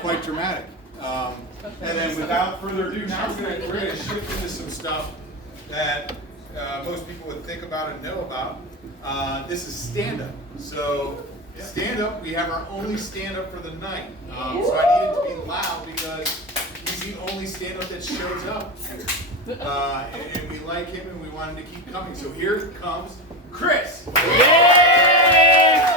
quite dramatic. And then without further ado, now we're going to shift into some stuff that most people would think about and know about. This is stand-up. So stand-up, we have our only stand-up for the night. So I need it to be loud because he's the only stand-up that shows up. And we like him and we want him to keep coming. So here comes Chris. Yay!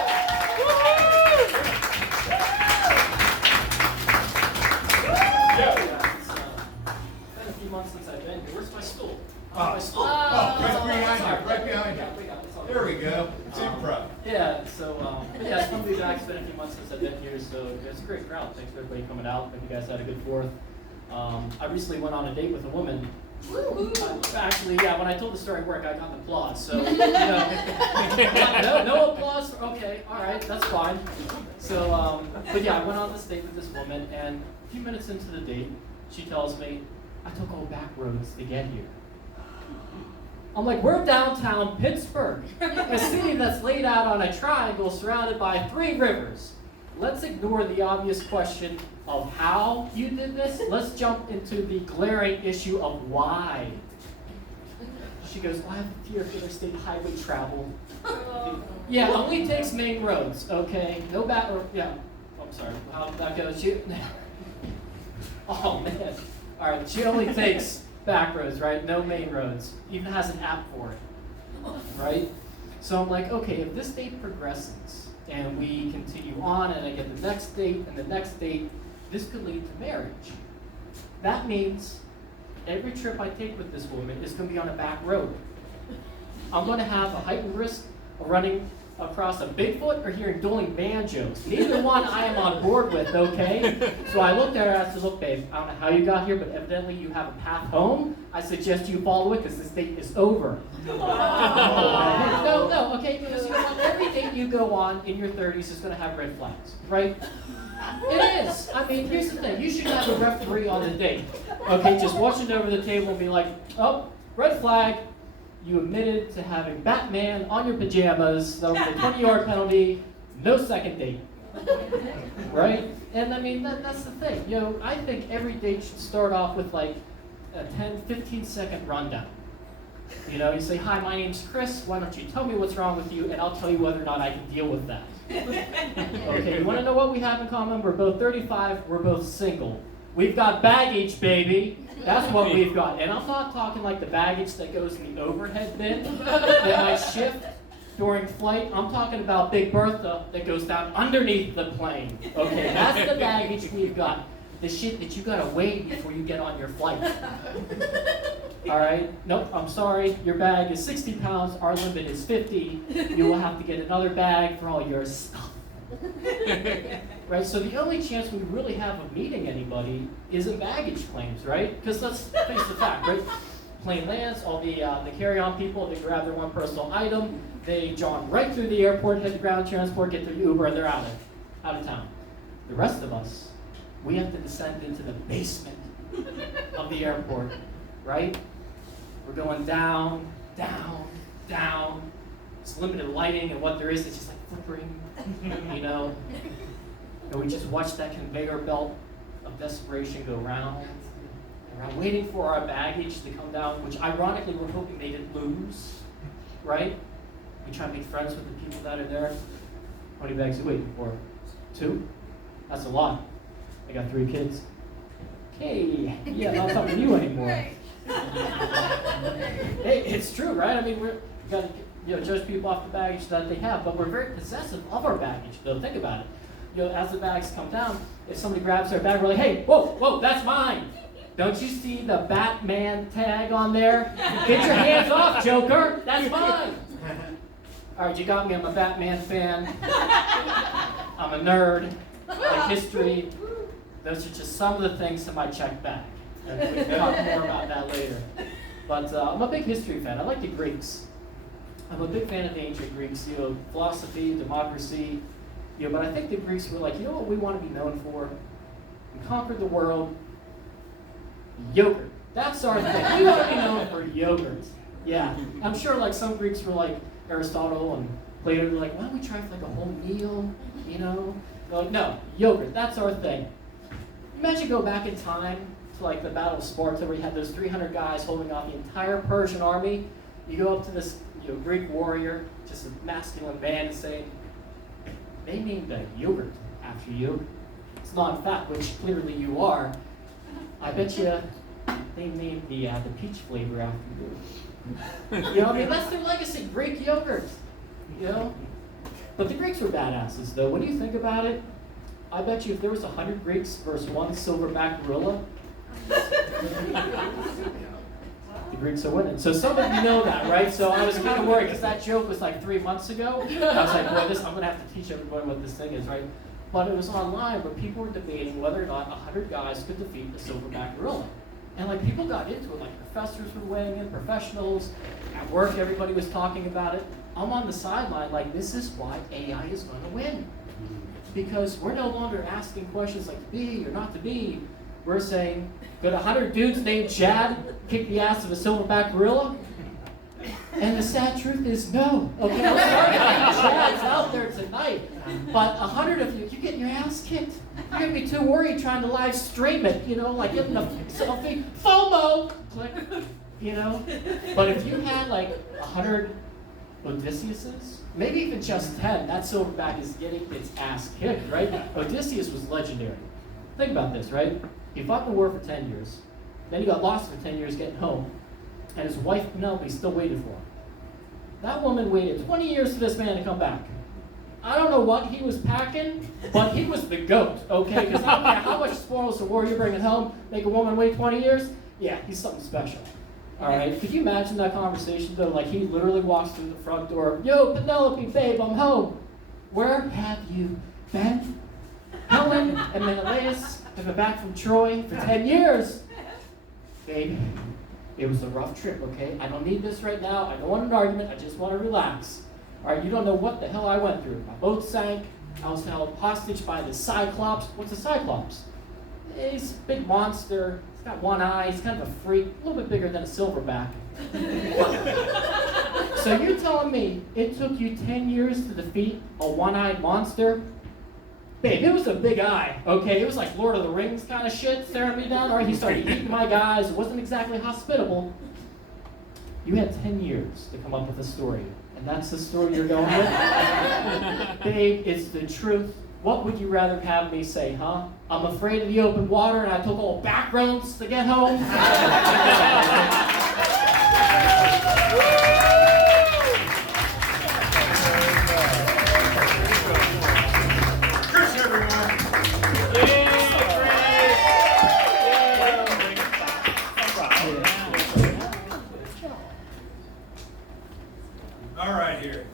Been a few months since I've been here. Where's my stool? Oh, My stool. right behind you, right behind you. There we go. It's improv. Yeah, so, but yeah, it's fun to be back. It's been a few months since I've been here, so it's a great crowd. Thanks for everybody coming out. Hope you guys had a good 4th. I recently went on a date with a woman. Actually, yeah, when I told the story at work, I got an applause. So, you know, no applause. Okay, all right, that's fine. So, but yeah, I went on this date with this woman, and a few minutes into the date, she tells me, I took all back roads to get here. I'm like, we're downtown Pittsburgh, a city that's laid out on a triangle surrounded by 3 rivers. Let's ignore the obvious question of how you did this. Let's jump into the glaring issue of why. She goes, well, I have a fear of interstate highway travel. Yeah, only takes main roads, okay? No back, or, yeah, I'm sorry, how did that go? Oh, man. All right, she only takes back roads, right? No main roads. Even has an app for it, right? So I'm like, okay, if this date progresses and we continue on and I get the next date and the next date, this could lead to marriage. That means every trip I take with this woman is going to be on a back road. I'm going to have a heightened risk of running across a Bigfoot or hearing dueling banjos. Neither one I am on board with, okay? So I looked at her and I said, look, babe, I don't know how you got here, but evidently you have a path home. I suggest you follow it because this date is over. No, okay? Because you know what? Every date you go on in your 30s is going to have red flags, right? It is. I mean, here's the thing. You should have a referee on the date. Okay, just watching over the table and be like, oh, red flag. You admitted to having Batman on your pajamas. That'll be a 20-yard penalty. No second date. Right? And I mean, that's the thing. You know, I think every date should start off with like a 10, 15-second rundown. You know, you say, hi, my name's Chris. Why don't you tell me what's wrong with you, and I'll tell you whether or not I can deal with that. Okay, you want to know what we have in common? We're both 35. We're both single. We've got baggage, baby. That's what we've got. And I'm not talking like the baggage that goes in the overhead bin that might shift during flight. I'm talking about Big Bertha that goes down underneath the plane. Okay, that's the baggage we've got. The shit that you gotta weigh before you get on your flight. All right? Nope, I'm sorry. Your bag is 60 pounds. Our limit is 50. You will have to get another bag for all your stuff. Right, so the only chance we really have of meeting anybody is in baggage claims, right? Because let's face the fact, right? Plane lands, all the carry-on people, they grab their one personal item, they jaunt right through the airport, head to ground transport, get their Uber, and they're out of town. The rest of us, we have to descend into the basement of the airport, right? We're going down, down, down. It's limited lighting, and what there is, it's just like flickering, you know? And we just watch that conveyor belt of desperation go round and round, waiting for our baggage to come down, which ironically we're hoping they didn't lose, right? We try to make friends with the people that are there. How many bags are you waiting for? 2? That's a lot. I got 3 kids. Okay, yeah, not talking to you anymore. Hey, it's true, right? I mean, we got to judge people off the baggage that they have, but we're very possessive of our baggage, though. Think about it. You know, as the bags come down, if somebody grabs their bag, we're like, hey, whoa, that's mine. Don't you see the Batman tag on there? Get your hands off, Joker. That's mine. All right, you got me. I'm a Batman fan. I'm a nerd. I like history. Those are just some of the things in my check bag. And we can talk more about that later. But I'm a big history fan. I like the Greeks. I'm a big fan of the ancient Greeks. You know, philosophy, democracy. You know, but I think the Greeks were like, you know what we want to be known for? We conquered the world. Yogurt. That's our thing. We want to be known for yogurt. Yeah. I'm sure like some Greeks were like Aristotle and Plato. They're like, why don't we try for like a whole meal? You know? They're like, no, yogurt. That's our thing. Imagine go back in time to like the Battle of Sparta where you had those 300 guys holding off the entire Persian army. You go up to this Greek warrior, just a masculine man, and say, they named a yogurt after you. It's not fat, which clearly you are. I bet you they named the peach flavor after you. I mean, that's their legacy, Greek yogurt. But the Greeks were badasses, though. When you think about it, I bet you if there was 100 Greeks versus one silverback gorilla, the Greeks are winning. So some of you know that, right? So I was kind of worried because that joke was like 3 months ago. I was like, boy, I'm going to have to teach everybody what this thing is, right? But it was online where people were debating whether or not 100 guys could defeat a silverback gorilla. And like people got into it, like professors were weighing in, professionals, at work everybody was talking about it. I'm on the sideline like, this is why AI is going to win. Because we're no longer asking questions like to be or not to be. We're saying, could 100 dudes named Chad kick the ass of a silverback gorilla? And the sad truth is no. Okay, I'm sorry, Chad's out there tonight. But 100 of you, you're getting your ass kicked. You're going to be too worried trying to live stream it, like getting a selfie. FOMO! Click, But if you had like 100 Odysseus's, maybe even just 10, that silverback is getting its ass kicked, right? Odysseus was legendary. Think about this, right? He fought the war for 10 years, then he got lost for 10 years getting home, and his wife Penelope still waited for him. That woman waited 20 years for this man to come back. I don't know what he was packing, but he was the GOAT, okay? Because I don't care how much spoils of war you're bringing home, make a woman wait 20 years, yeah, he's something special. All right, could you imagine that conversation though? Like he literally walks through the front door, yo, Penelope, babe, I'm home. Where have you been? Helen and Menelaus have been back from Troy for 10 years. Babe, it was a rough trip, okay? I don't need this right now. I don't want an argument. I just want to relax. All right, you don't know what the hell I went through. My boat sank. I was held hostage by the Cyclops. What's a Cyclops? He's a big monster. He's got one eye. He's kind of a freak. A little bit bigger than a silverback. So you're telling me it took you 10 years to defeat a one-eyed monster? Babe, it was a big eye, okay? It was like Lord of the Rings kind of shit staring me down. All right, he started eating my guys. It wasn't exactly hospitable. You had 10 years to come up with a story, and that's the story you're going with? Babe, it's the truth. What would you rather have me say, huh? I'm afraid of the open water, and I took all back roads to get home? All right, here.